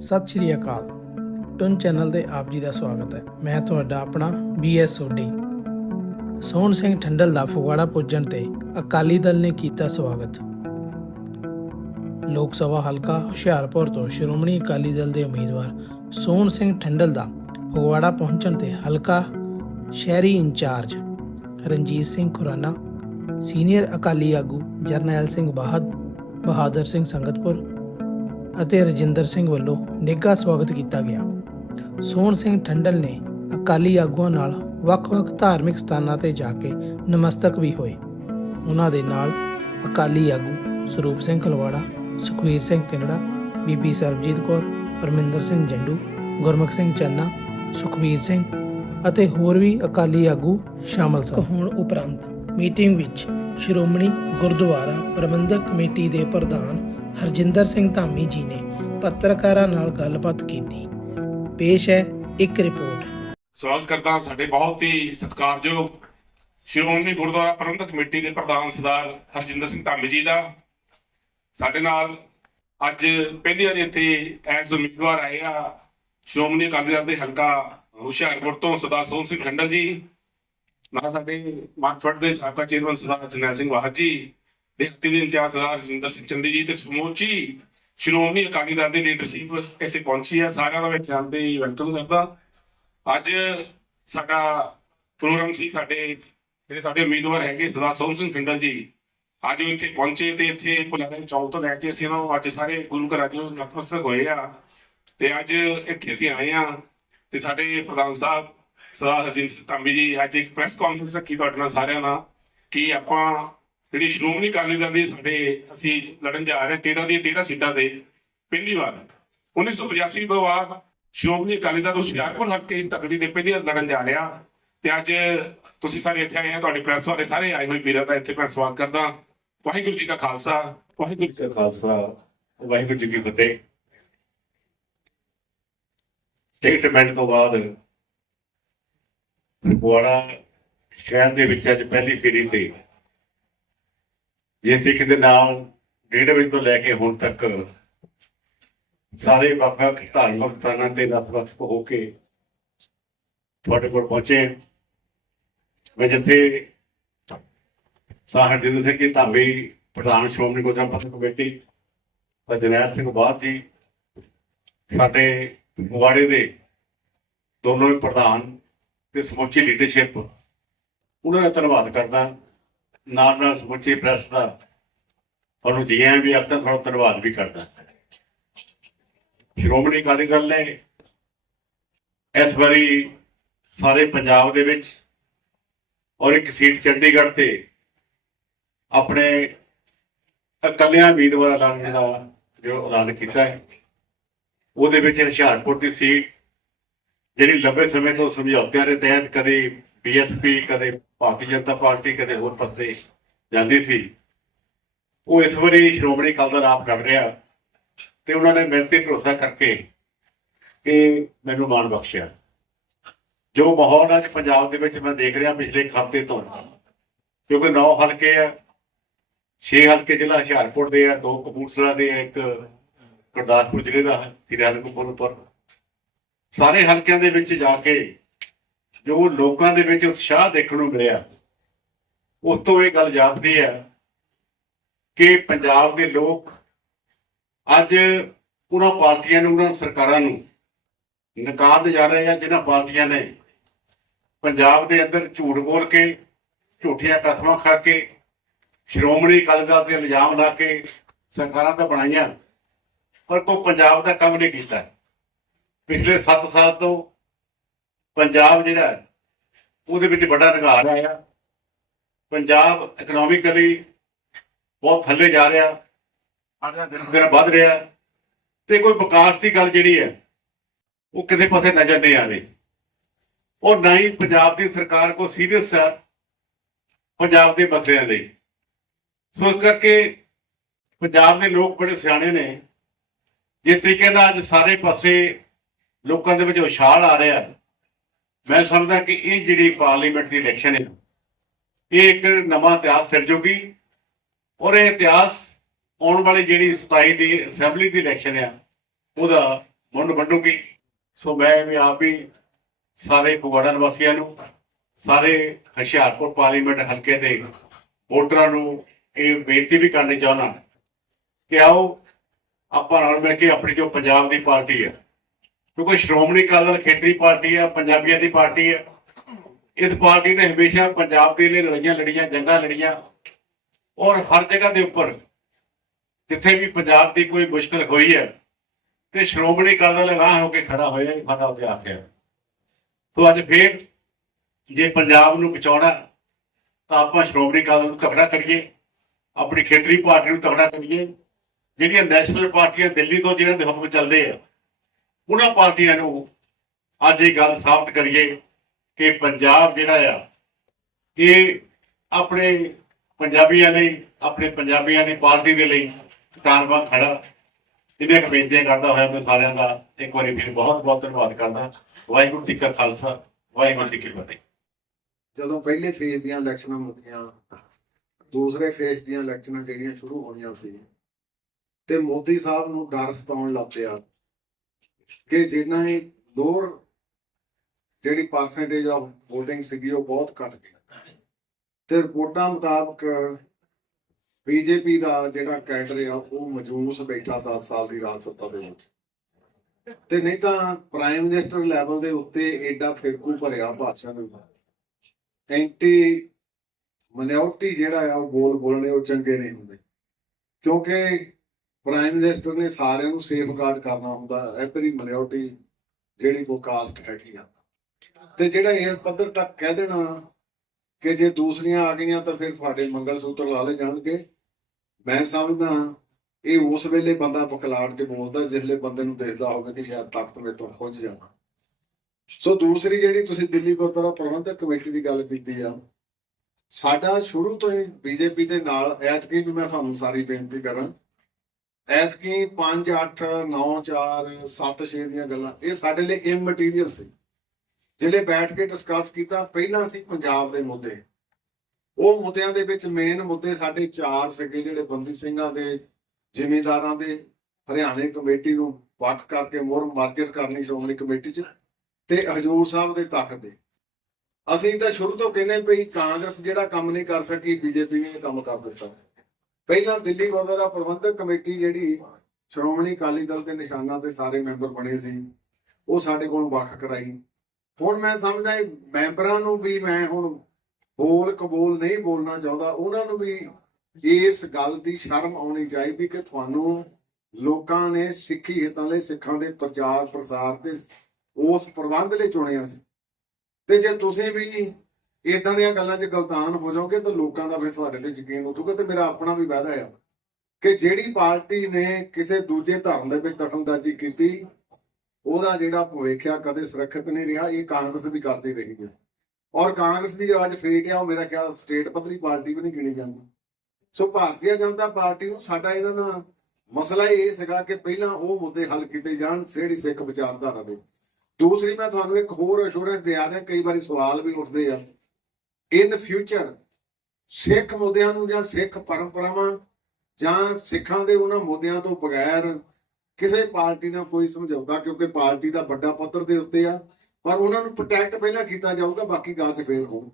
ਸਤਿ ਸ਼੍ਰੀ ਅਕਾਲ। ਟੁਨ ਚੈਨਲ ਤੇ ਆਪ ਜੀ ਦਾ ਸਵਾਗਤ ਹੈ। ਮੈਂ ਤੁਹਾਡਾ ਆਪਣਾ ਬੀਐਸ ਸੋਢੀ। ਸੋਹਣ ਸਿੰਘ ਠੰਡਲ ਦਾ ਫਗਵਾੜਾ ਪੁੱਜਣ ਤੇ ਅਕਾਲੀ ਦਲ ਨੇ ਕੀਤਾ ਸਵਾਗਤ। ਲੋਕ ਸਭਾ ਹਲਕਾ ਹੁਸ਼ਿਆਰਪੁਰ ਤੋਂ ਸ਼੍ਰੋਮਣੀ ਅਕਾਲੀ ਦਲ ਦੇ ਉਮੀਦਵਾਰ ਸੋਹਣ ਸਿੰਘ ਠੰਡਲ ਦਾ ਫਗਵਾੜਾ ਪਹੁੰਚਣ ਤੇ ਹਲਕਾ ਸ਼ਹਿਰੀ ਇੰਚਾਰਜ ਰਣਜੀਤ ਸਿੰਘ ਖੁਰਾਨਾ, ਸੀਨੀਅਰ ਅਕਾਲੀ ਆਗੂ ਜਰਨੈਲ ਸਿੰਘ ਬਾਹਦ, ਬਹਾਦਰ ਸਿੰਘ ਸੰਗਤਪੁਰ ਅਤੇ ਰਜਿੰਦਰ ਸਿੰਘ ਵੱਲੋਂ ਨਿੱਘਾ ਸਵਾਗਤ ਕੀਤਾ ਗਿਆ। ਸੋਹਣ ਸਿੰਘ ਠੰਡਲ ਨੇ ਅਕਾਲੀ ਆਗੂਆਂ ਨਾਲ ਵੱਖ-ਵੱਖ ਧਾਰਮਿਕ ਸਥਾਨਾਂ ਤੇ ਜਾ ਕੇ ਨਮਸਤਕ ਵੀ ਹੋਏ। ਉਹਨਾਂ ਦੇ ਨਾਲ ਅਕਾਲੀ ਆਗੂ ਸਰੂਪ ਸਿੰਘ ਖਲਵਾੜਾ, ਸੁਖਵੀਰ ਸਿੰਘ ਕਿਨੜਾ, ਬੀਬੀ ਸਰਬਜੀਤ ਕੌਰ, ਪਰਮਿੰਦਰ ਸਿੰਘ ਜੰਡੂ, ਗੁਰਮੁਖ ਸਿੰਘ ਚੰਨਾ, ਸੁਖਵੀਰ ਸਿੰਘ ਅਤੇ ਹੋਰ ਵੀ ਅਕਾਲੀ ਆਗੂ ਸ਼ਾਮਲ ਸਨ। ਹੋਣ ਉਪਰੰਤ ਮੀਟਿੰਗ ਵਿੱਚ ਸ਼੍ਰੋਮਣੀ ਗੁਰਦੁਆਰਾ ਪ੍ਰਬੰਧਕ ਕਮੇਟੀ ਦੇ ਪ੍ਰਧਾਨ ਹਰਜਿੰਦਰ ਸਿੰਘ ਧਾਮੀ ਜੀ ਨੇ ਪੱਤਰਕਾਰਾਂ ਨਾਲ ਗੱਲਬਾਤ ਕੀਤੀ। ਪੇਸ਼ ਹੈ ਇੱਕ ਰਿਪੋਰਟ। ਸਵਾਗਤ ਕਰਦਾ ਹਾਂ ਸਾਡੇ ਬਹੁਤ ਹੀ ਸਤਿਕਾਰਯੋਗ ਸ਼੍ਰੋਮਣੀ ਗੁਰਦੁਆਰਾ ਪ੍ਰਬੰਧਕ ਕਮੇਟੀ ਦੇ ਪ੍ਰਧਾਨ ਸਰਦਾਰ ਹਰਜਿੰਦਰ ਸਿੰਘ ਧਾਮੀ ਜੀ ਦਾ। ਸਾਡੇ ਨਾਲ ਅੱਜ ਪਹਿਲੀ ਵਾਰ ਇੱਥੇ ਐਸ ਉਮੀਦਵਾਰ ਆਏ ਆ। ਸ਼੍ਰੋਮਣੀ ਅਕਾਲੀ ਦਲ ਦੇ ਹਲਕਾ ਹੁਸ਼ਿਆਰਪੁਰ ਤੋਂ ਸਰਦਾਰ ਸੋਹਣ ਸਿੰਘ ਖੰਡਲ ਜੀ, ਨਾਲ ਸਾਡੇ ਮਾਰਕਫਟ ਦੇ ਸਾਬਕਾ ਚੇਅਰਮੈਨ ਸਰਦਾਰ ਜਰਨੈਲ ਸਿੰਘ ਵਾਹਦ ਜੀ ਦਿਹਤੀ ਦੇ ਇੰਚਾਰਜ ਸਰਦਾਰ ਰਜਿੰਦਰ ਸਿੰਘ ਚੰਦੀ ਜੀ ਤੇ ਸਮੂਚੀ ਸ਼੍ਰੋਮਣੀ ਅਕਾਲੀ ਦਲ ਦੀ ਲੀਡਰਸ਼ਿਪ ਇੱਥੇ ਪਹੁੰਚੀ ਹੈ ਸਾਰਿਆਂ ਦਾ ਮੈਂ ਜਾਂਦੇ ਹੀ ਵੈਲਕਮ ਕਰਦਾ। ਅੱਜ ਸਾਡਾ ਪ੍ਰੋਗਰਾਮ ਸੀ, ਸਾਡੇ ਜਿਹੜੇ ਸਾਡੇ ਉਮੀਦਵਾਰ ਹੈਗੇ ਸਰਦਾਰ ਸੋਹਣ ਸਿੰਘ ਫਿੰਡਲ ਜੀ, ਅੱਜ ਉਹ ਇੱਥੇ ਪਹੁੰਚੇ ਤੇ ਇੱਥੇ ਪੁਲਾਰੇ ਚੌਲ ਤੋਂ ਲੈ ਕੇ ਅਸੀਂ ਉਹਨਾਂ ਨੂੰ ਅੱਜ ਸਾਰੇ ਗੁਰੂ ਘਰਾਂ ਚੋਂ ਨਤਮਸਤਕ ਹੋਏ ਆ ਤੇ ਅੱਜ ਇੱਥੇ ਅਸੀਂ ਆਏ ਆ ਤੇ ਸਾਡੇ ਪ੍ਰਧਾਨ ਸਾਹਿਬ ਸਰਦਾਰ ਹਰਜਿੰਦਰ ਸਿੰਘ ਧਾਮੀ ਜੀ, ਅੱਜ ਇੱਕ ਪ੍ਰੈਸ ਕਾਨਫਰੰਸ ਰੱਖੀ ਤੁਹਾਡੇ ਨਾਲ ਸਾਰਿਆਂ ਨਾਲ ਕਿ ਆਪਾਂ ਜਿਹੜੀ ਸ਼੍ਰੋਮਣੀ ਅਕਾਲੀ ਦਲ ਦੀ ਸਾਡੇ ਅਸੀਂ ਲੜਨ ਜਾ ਰਹੇ 13 ਦੀ 13 ਸੀਟਾਂ ਦੇ ਪਹਿਲੀ ਵਾਰ। 1985 ਤੋਂ ਬਾਅਦ ਸ਼੍ਰੋਮਣੀ ਅਕਾਲੀ ਦਲ ਹੁਸ਼ਿਆਰਪੁਰ ਹਲਕੇ ਦੀ ਤਕੜੀ ਦੇ ਪਹਿਲੀ ਵਾਰ ਲੜਨ ਜਾ ਰਿਹਾ। ਤੇ ਅੱਜ ਤੁਸੀਂ ਸਾਰੇ ਇੱਥੇ ਆਏ ਆ, ਤੁਹਾਡੇ ਪ੍ਰੈਸ ਵਾਲੇ ਸਾਰੇ ਆਏ ਹੋਏ ਵੀਰਾਂ ਦਾ ਇੱਥੇ ਮੈਂ ਸਵਾਗਤ ਕਰਦਾ। ਵਾਹਿਗੁਰੂ ਜੀ ਕਾ ਖਾਲਸਾ। ਵਾਹਿਗੁਰੂ ਜੀ ਕੀ ਕਾ ਖਾਲਸਾ। ਵਾਹਿਗੁਰੂ ਜੀ ਕੀ ਫਤਿਹ। ਸਟੇਟਮੈਂਟ ਤੋਂ ਬਾਅਦ ਫਗਵਾੜਾ ਸ਼ਹਿਰ ਦੇ ਵਿੱਚ ਅੱਜ ਪਹਿਲੀ ਫੇਰੀ ਤੇ ਜੇ ਸਿੱਖ ਦੇ ਨਾਲ ਡੇਢ ਵਜੇ ਤੋਂ ਲੈ ਕੇ ਹੁਣ ਤੱਕ ਸਾਰੇ ਵੱਖ-ਵੱਖ ਧਾਰਮਿਕ ਸਥਾਨਾਂ ਤੇ ਨਤਮਸਤਕ ਹੋ ਕੇ ਤੁਹਾਡੇ ਕੋਲ ਪਹੁੰਚੇ ਮੈਂ ਜਿੱਥੇ ਸਾਹਿਬ ਜੀ ਸਿੰਘ ਜੀ ਧਾਮੀ ਪ੍ਰਧਾਨ ਸ਼੍ਰੋਮਣੀ ਗੁਰਦੁਆਰਾ ਪ੍ਰਬੰਧਕ ਕਮੇਟੀ, ਤੇ ਜਰਨੈਲ ਸਿੰਘ ਬਾਦ ਜੀ, ਸਾਡੇ ਫਗਵਾੜੇ ਦੇ ਦੋਨੋਂ ਪ੍ਰਧਾਨ ਤੇ ਸਮੁੱਚੀ ਲੀਡਰਸ਼ਿਪ ਉਹਨਾਂ ਦਾ ਧੰਨਵਾਦ ਕਰਦਾ। ਨਾਲ ਨਾਲ ਸਮੁੱਚੀ ਪ੍ਰੈਸ ਦਾ ਤੁਹਾਨੂੰ ਜੀ ਆਇਆਂ ਵੀ ਆਖਦਾ ਤੁਹਾਡਾ ਧੰਨਵਾਦ ਵੀ ਕਰਦਾ। ਸ਼੍ਰੋਮਣੀ ਅਕਾਲੀ ਦਲ ਨੇ ਇਸ ਵਾਰੀ ਸਾਰੇ ਪੰਜਾਬ ਦੇ ਵਿੱਚ ਔਰ ਇੱਕ ਸੀਟ ਚੰਡੀਗੜ੍ਹ ਤੇ ਆਪਣੇ ਇਕੱਲਿਆਂ ਉਮੀਦਵਾਰ ਐਲਾਨ ਦਾ ਜੋ ਐਲਾਨ ਕੀਤਾ ਹੈ, ਉਹਦੇ ਵਿੱਚ ਹੁਸ਼ਿਆਰਪੁਰ ਦੀ ਸੀਟ, ਜਿਹੜੀ ਲੰਬੇ ਸਮੇਂ ਤੋਂ ਸਮਝੌਤਿਆਂ ਦੇ ਤਹਿਤ ਕਦੇ ਬੀਐਸਪੀ ਕਦੇ ਭਾਰਤੀ ਜਨਤਾ ਪਾਰਟੀ, ਕਦੇ ਹੋਰ ਪੱਤੇ ਜਾਂਦੀ ਸੀ। ਉਹ ਇਸ ਵਾਰੀ ਸ਼੍ਰੋਮਣੀ ਅਕਾਲੀ ਦਲ ਆਪ ਕਰ ਰਿਹਾ ਤੇ ਉਹਨਾਂ ਨੇ ਮਿਹਨਤੀ ਭਰੋਸਾ ਕਰਕੇ ਕਿ ਮੈਨੂੰ ਮਾਣ ਬਖਸ਼ਿਆ। ਜੋ ਮਾਹੌਲ ਅੱਜ ਪੰਜਾਬ ਦੇ ਵਿੱਚ ਮੈਂ ਦੇਖ ਰਿਹਾ ਪਿਛਲੇ ਇੱਕ ਹਫ਼ਤੇ ਤੋਂ, ਕਿਉਂਕਿ ਨੌ ਹਲਕੇ ਆ 6 ਹਲਕੇ ਜ਼ਿਲ੍ਹਾ ਹੁਸ਼ਿਆਰਪੁਰ ਦੇ ਆ, ਦੋ ਕਪੂਰਥਲਾ ਦੇ ਆ, ਇੱਕ ਗੁਰਦਾਸਪੁਰ ਜ਼ਿਲ੍ਹੇ ਦਾ, ਸ੍ਰੀ ਹਰਗੋਬਿੰਦਪੁਰ ਸਾਰੇ ਹਲਕਿਆਂ ਦੇ ਵਿੱਚ ਜਾ ਕੇ ਜੋ ਲੋਕਾਂ ਦੇ ਵਿੱਚ ਉਤਸ਼ਾਹ ਦੇਖਣ ਨੂੰ ਮਿਲਿਆ ਉਸ ਤੋਂ ਇਹ ਗੱਲ ਜਾਪਦੀ ਹੈ ਕਿ ਪੰਜਾਬ ਦੇ ਲੋਕ ਅੱਜ ਉਹਨਾਂ ਪਾਰਟੀਆਂ ਨੂੰ, ਉਹਨਾਂ ਸਰਕਾਰਾਂ ਨੂੰ ਨਕਾਰਦੇ ਜਾ ਰਹੇ ਆ, ਜਿਨ੍ਹਾਂ ਪਾਰਟੀਆਂ ਨੇ ਪੰਜਾਬ ਦੇ ਅੰਦਰ ਝੂਠ ਬੋਲ ਕੇ, ਝੂਠੀਆਂ ਕਸਮਾਂ ਖਾ ਕੇ, ਸ਼੍ਰੋਮਣੀ ਅਕਾਲੀ ਦਲ ਦੇ ਇਲਜ਼ਾਮ ਲਾ ਕੇ ਸਰਕਾਰਾਂ ਤਾਂ ਬਣਾਈਆਂ, ਪਰ ਕੋਈ ਪੰਜਾਬ ਦਾ ਕੰਮ ਨਹੀਂ ਕੀਤਾ। ਪਿਛਲੇ 7 ਸਾਲ ਤੋਂ ਪੰਜਾਬ ਜਿਹੜਾ ਉਹਦੇ ਵਿੱਚ ਵੱਡਾ ਨਿਗਾਰ ਆਇਆ ਪੰਜਾਬ ਇਕਨੋਮਿਕਲੀ ਬਹੁਤ ਥੱਲੇ ਜਾ ਰਿਹਾ। ਅੱਜ ਦਿਨ ਦਿਨ ਵੱਧ ਰਿਹਾ। ਤੇ ਕੋਈ ਵਿਕਾਸ ਦੀ ਗੱਲ ਜਿਹੜੀ ਹੈ, ਉਹ ਕਿਤੇ ਪਾਸੇ ਨਜ਼ਰ ਨਹੀਂ ਆ ਰਹੀ। ਔਰ ਨਾ ਹੀ ਪੰਜਾਬ ਦੀ ਸਰਕਾਰ ਕੋ ਸੀਰੀਅਸ ਹੈ, ਪੰਜਾਬ ਦੇ ਮਸਲਿਆਂ ਲਈ। ਸੋ ਇਸ ਕਰਕੇ ਪੰਜਾਬ ਦੇ ਲੋਕ ਬੜੇ ਸਿਆਣੇ ਨੇ। ਜਿਸ ਤਰੀਕੇ ਨਾਲ ਅੱਜ ਸਾਰੇ ਪਾਸੇ ਲੋਕਾਂ ਦੇ ਵਿੱਚ ਉਛਾਲ ਆ ਰਿਹਾ ਮੈਂ ਸਮਝਦਾ ਕਿ ਇਹ ਜਿਹੜੀ ਪਾਰਲੀਮੈਂਟ ਦੀ ਇਲੈਕਸ਼ਨ ਹੈ, ਇਹ ਇੱਕ ਨਵਾਂ ਇਤਿਹਾਸ ਸਿਰਜੂਗੀ ਔਰ ਇਹ ਇਤਿਹਾਸ ਆਉਣ ਵਾਲੀ ਜਿਹੜੀ 27 ਦੀ ਅਸੈਂਬਲੀ ਦੀ ਇਲੈਕਸ਼ਨ ਆ ਉਹਦਾ ਮੁੰਡ ਵੰਡੂਗੀ ਸੋ ਮੈਂ ਵੀ ਆਪ ਵੀ ਸਾਰੇ ਫਗਵਾੜਾ ਨਿਵਾਸੀਆਂ ਨੂੰ, ਸਾਰੇ ਹੁਸ਼ਿਆਰਪੁਰ ਪਾਰਲੀਮੈਂਟ ਹਲਕੇ ਦੇ ਵੋਟਰਾਂ ਨੂੰ ਇਹ ਬੇਨਤੀ ਵੀ ਕਰਨੀ ਚਾਹੁੰਦਾ ਕਿ ਆਓ, ਆਪਾਂ ਨਾਲ ਮਿਲ ਕੇ ਆਪਣੀ ਜੋ ਪੰਜਾਬ ਦੀ ਪਾਰਟੀ ਹੈ ਕਿਉਂਕਿ ਸ਼੍ਰੋਮਣੀ ਅਕਾਲੀ ਦਲ ਖੇਤਰੀ ਪਾਰਟੀ ਆ, ਪੰਜਾਬੀਆਂ ਦੀ ਪਾਰਟੀ ਹੈ ਇਸ ਪਾਰਟੀ ਨੇ ਹਮੇਸ਼ਾ ਪੰਜਾਬ ਦੇ ਲਈ ਲੜਾਈਆਂ ਲੜੀਆਂ, ਜੰਗਾਂ ਲੜੀਆਂ। ਔਰ ਹਰ ਜਗ੍ਹਾ ਦੇ ਉੱਪਰ ਜਿੱਥੇ ਵੀ ਪੰਜਾਬ ਦੀ ਕੋਈ ਮੁਸ਼ਕਲ ਹੋਈ ਹੈ, ਤੇ ਸ਼੍ਰੋਮਣੀ ਅਕਾਲੀ ਦਲ ਅਗਾਂਹ ਹੋ ਕੇ ਖੜਾ ਹੋਇਆ ਇਹ ਸਾਡਾ ਇਤਿਹਾਸ ਹੈ ਸੋ ਅੱਜ ਫੇਰ ਜੇ ਪੰਜਾਬ ਨੂੰ ਬਚਾਉਣਾ, ਤਾਂ ਆਪਾਂ ਸ਼੍ਰੋਮਣੀ ਅਕਾਲੀ ਦਲ ਨੂੰ ਤਕੜਾ ਕਰੀਏ, ਆਪਣੀ ਖੇਤਰੀ ਪਾਰਟੀ ਨੂੰ ਤਕੜਾ ਕਰੀਏ। ਜਿਹੜੀਆਂ ਨੈਸ਼ਨਲ ਪਾਰਟੀਆਂ ਦਿੱਲੀ ਤੋਂ, ਜਿਹਨਾਂ ਦੇ ਹੁਕਮ ਚੱਲਦੇ ਆ ਉਹਨਾਂ ਪਾਰਟੀਆਂ ਨੂੰ ਅੱਜ ਇਹ ਗੱਲ ਸਾਬਤ ਕਰੀਏ ਕਿ ਪੰਜਾਬ ਜਿਹੜਾ ਆ, ਇਹ ਆਪਣੇ ਪੰਜਾਬੀਆਂ ਲਈ, ਆਪਣੇ ਪੰਜਾਬੀਆਂ ਦੀ ਪਾਰਟੀ ਦੇ ਲਈ ਕਾਰਵਾ ਖੜਾ। ਇਹਨੇ ਬੇਨਤੀਆਂ ਕਰਦਾ ਹੋਇਆ ਮੈਂ ਸਾਰਿਆਂ ਦਾ, ਇੱਕ ਵਾਰੀ ਫਿਰ ਬਹੁਤ ਬਹੁਤ ਧੰਨਵਾਦ ਕਰਦਾ। ਵਾਹਿਗੁਰੂ ਜੀ ਕਾ ਖਾਲਸਾ, ਵਾਹਿਗੁਰੂ ਜੀ ਕੀ ਫਤਿਹ। ਜਦੋਂ ਪਹਿਲੇ ਫੇਜ਼ ਦੀਆਂ ਇਲੈਕਸ਼ਨਾਂ ਮੁੱਕੀਆਂ, ਦੂਸਰੇ ਫੇਜ਼ ਦੀਆਂ ਇਲੈਕਸ਼ਨਾਂ ਜਿਹੜੀਆਂ ਸ਼ੁਰੂ ਹੋਣੀਆਂ ਸੀ, ਤੇ ਮੋਦੀ ਸਾਹਿਬ ਨੂੰ ਡਰ ਸਤਾਉਣ ਲੱਗ ਪਿਆ। ਕਿ ਜਿੰਨਾ ਹੀ ਲੋਅਰ ਜਿਹੜੀ ਪਰਸੈਂਟੇਜ ਆਫ VOTING ਸੀਗੀ ਉਹ ਬਹੁਤ ਘਟ ਗਈ। ਤੇ ਰਿਪੋਰਟਾਂ ਮੁਤਾਬਕ ਬੀਜੇਪੀ ਦਾ ਜਿਹੜਾ ਕੈਡਰ ਆ, ਉਹ ਮਜੂਸ ਬੈਠਾ 10 ਸਾਲ ਦੀ ਰਾਜ ਸੱਤਾ ਦੇ ਵਿੱਚ। ਤੇ ਨਹੀਂ ਤਾਂ ਪ੍ਰਾਈਮ ਮਿਨਿਸਟਰ ਲੈਵਲ ਦੇ ਉੱਤੇ ਐਡਾ ਫਿਰਕੂ ਭਰਿਆ ਭਾਸ਼ਣ ਐਂਟੀ ਮਨਿਓਰਟੀ ਜਿਹੜਾ ਆ, ਉਹ ਬੋਲ ਬੋਲਣੇ ਉਹ ਚੰਗੇ ਨਹੀਂ ਹੁੰਦੇ। ਕਿਉਂਕਿ ਪ੍ਰਾਈਮ ਮਿਨਿਸਟਰ ਨੇ ਸਾਰਿਆਂ ਨੂੰ ਸੇਫਗਾਰਡ ਕਰਨਾ ਹੁੰਦਾ ਐਵਰੀ ਮਨਿਓਰਟੀ ਜਿਹੜੀ ਕੋ ਕਾਸਟ ਹੈਗੀ ਆ। ਤੇ ਜਿਹੜਾ ਇਸ ਪੱਧਰ ਤੱਕ ਕਹਿ ਦੇਣਾ ਕਿ ਜੇ ਦੂਸਰੀਆਂ ਆ ਗਈਆਂ ਤਾਂ ਫਿਰ ਤੁਹਾਡੇ ਮੰਗਲ ਸੂਤਰ ਲਾ ਲਏ ਜਾਣਗੇ। ਮੈਂ ਸਮਝਦਾ ਇਹ ਉਸ ਵੇਲੇ ਬੰਦਾ ਪਖਲਾੜ ਚ ਬੋਲਦਾ ਜਿਸਲੇ ਬੰਦੇ ਨੂੰ ਦੇਖਦਾ ਹੋਵੇ ਕਿ ਸ਼ਾਇਦ ਤਖਤ ਮੇ ਤੋਂ ਖੁੱਜ ਜਾਣਾ। ਸੋ ਦੂਸਰੀ ਜਿਹੜੀ ਤੁਸੀਂ ਦਿੱਲੀ ਗੁਰਦੁਆਰਾ ਪ੍ਰਬੰਧਕ ਕਮੇਟੀ ਦੀ ਗੱਲ ਕੀਤੀ ਆ, ਸਾਡਾ ਸ਼ੁਰੂ ਤੋਂ ਹੀ ਬੀਜੇਪੀ ਦੇ ਨਾਲ, ਐਤਕੀ ਵੀ ਮੈਂ ਤੁਹਾਨੂੰ ਸਾਰੀ ਬੇਨਤੀ ਕਰਾਂ ਐਤਕੀ 5 8 9 4 7 6 ਦੀਆਂ ਗੱਲਾਂ, ਇਹ ਸਾਡੇ ਲਈ ਇਮਟੀਰੀਅਲ ਸੀ। ਜਿਹੜੇ ਬੈਠ ਕੇ ਡਿਸਕਸ ਕੀਤਾ, ਪਹਿਲਾਂ ਸੀ ਪੰਜਾਬ ਦੇ ਮੁੱਦੇ। ਉਹ ਮੁੱਦਿਆਂ ਦੇ ਵਿੱਚ ਮੇਨ ਮੁੱਦੇ ਸਾਡੇ ਚਾਰ ਸੀਗੇ, ਜਿਹੜੇ ਬੰਦੀ ਸਿੰਘਾਂ ਦੇ, ਜ਼ਿਮੀਂਦਾਰਾਂ ਦੇ, ਹਰਿਆਣੇ ਕਮੇਟੀ ਨੂੰ ਵੱਖ ਕਰਕੇ ਮੋਰ ਮਾਰਜਰ ਕਰਨੀ ਸ਼੍ਰੋਮਣੀ ਕਮੇਟੀ 'ਚ ਤੇ ਹਜੂਰ ਸਾਹਿਬ ਦੇ ਤਖਤ ਦੇ। ਅਸੀਂ ਤਾਂ ਸ਼ੁਰੂ ਤੋਂ ਕਹਿੰਦੇ ਪਈ ਕਾਂਗਰਸ ਜਿਹੜਾ ਕੰਮ ਨਹੀਂ ਕਰ ਸਕੀ, ਬੀਜੇਪੀ ਨੇ ਕੰਮ ਕਰ ਦਿੱਤਾ। ਪਹਿਲਾਂ ਦਿੱਲੀ ਗੁਰਦੁਆਰਾ ਪ੍ਰਬੰਧਕ ਕਮੇਟੀ ਜਿਹੜੀ ਸ਼੍ਰੋਮਣੀ ਅਕਾਲੀ ਦਲ ਦੇ ਨਿਸ਼ਾਨਾਂ ਤੇ ਸਾਰੇ ਮੈਂਬਰ ਬਣੇ ਸੀ, ਉਹ ਸਾਡੇ ਕੋਲ ਵੱਖ ਕਰਾਈ। ਹੁਣ ਮੈਂ ਸਮਝਦਾ ਮੈਂਬਰਾਂ ਨੂੰ ਵੀ ਮੈਂ ਹੁਣ ਬੋਲ ਕਬੂਲ ਨਹੀਂ ਬੋਲਣਾ ਚਾਹੁੰਦਾ, ਉਹਨਾਂ ਨੂੰ ਵੀ ਇਸ ਗੱਲ ਦੀ ਸ਼ਰਮ ਆਉਣੀ ਚਾਹੀਦੀ ਕਿ ਤੁਹਾਨੂੰ ਲੋਕਾਂ ਨੇ ਸਿੱਖੀ ਹਿੱਤਾਂ ਲਈ, ਸਿੱਖਾਂ ਦੇ ਪ੍ਰਚਾਰ ਪ੍ਰਸਾਰ ਤੇ ਉਸ ਪ੍ਰਬੰਧ ਲਈ ਚੁਣਿਆ ਸੀ। ਤੇ ਜੇ ਤੁਸੀਂ ਵੀ ਇਦਾਂ ਦੀਆਂ ਗੱਲਾਂ 'ਚ ਗਲਤਾਨ ਹੋ ਜਾਓਗੇ ਤਾਂ ਲੋਕਾਂ ਦਾ ਫਿਰ ਤੁਹਾਡੇ ਤੇ ਯਕੀਨ ਉੱਠੂਗਾ ਤੇ ਮੇਰਾ ਆਪਣਾ ਵੀ ਵਾਅਦਾ ਆ। ਕਿ ਜਿਹੜੀ ਪਾਰਟੀ ਨੇ ਕਿਸੇ ਦੂਜੇ ਧਰਮ ਦੇ ਵਿੱਚ ਦਖਲਅੰਦਾਜ਼ੀ ਕੀਤੀ, ਉਹਦਾ ਜਿਹੜਾ ਭਵਿੱਖਿਆ ਕਦੇ ਸੁਰੱਖਿਅਤ ਨਹੀਂ ਰਿਹਾ, ਇਹ ਕਾਂਗਰਸ ਵੀ ਕਰਦੀ ਰਹੀ ਹੈ ਔਰ ਕਾਂਗਰਸ ਦੀ ਆਵਾਜ਼ ਫੇਟ ਆ, ਉਹ ਮੇਰਾ ਖਿਆਲ ਸਟੇਟ ਪੱਧਰੀ ਪਾਰਟੀ ਵੀ ਨਹੀਂ ਗਿਣੀ ਜਾਂਦੀ। ਸੋ ਭਾਰਤੀ ਜਨਤਾ ਪਾਰਟੀ ਨੂੰ ਸਾਡਾ ਇਹਨਾਂ ਨਾਲ ਮਸਲਾ ਇਹ ਸੀਗਾ ਕਿ ਪਹਿਲਾਂ ਉਹ ਮੁੱਦੇ ਹੱਲ ਕੀਤੇ ਜਾਣ, ਸਿਹੜੀ ਸਿੱਖ ਵਿਚਾਰਧਾਰਾ ਦੇ। ਦੂਸਰੀ ਮੈਂ ਤੁਹਾਨੂੰ ਇੱਕ ਹੋਰ ਅਸ਼ੋਰੈਂਸ ਦਿਆ ਦਿਆਂ ਕਈ ਵਾਰੀ ਸਵਾਲ ਵੀ ਉੱਠਦੇ ਆ। ਇਨ ਫਿਊਚਰ ਸਿੱਖ ਮੁੱਦਿਆਂ ਨੂੰ ਜਾਂ ਸਿੱਖ ਪਰੰਪਰਾਵਾਂ ਜਾਂ ਸਿੱਖਾਂ ਦੇ ਉਹਨਾਂ ਮੁੱਦਿਆਂ ਤੋਂ ਬਗੈਰ ਕਿਸੇ ਪਾਰਟੀ ਨਾਲ ਕੋਈ ਸਮਝੌਤਾ, ਕਿਉਂਕਿ ਪਾਰਟੀ ਦਾ ਵੱਡਾ ਪੱਧਰ ਦੇ ਉੱਤੇ ਆ, ਪਰ ਉਹਨਾਂ ਨੂੰ ਪ੍ਰੋਟੈਕਟ ਪਹਿਲਾਂ ਕੀਤਾ ਜਾਊਗਾ, ਬਾਕੀ ਗੱਲ ਤੇ ਫੇਰ ਹੋਊ।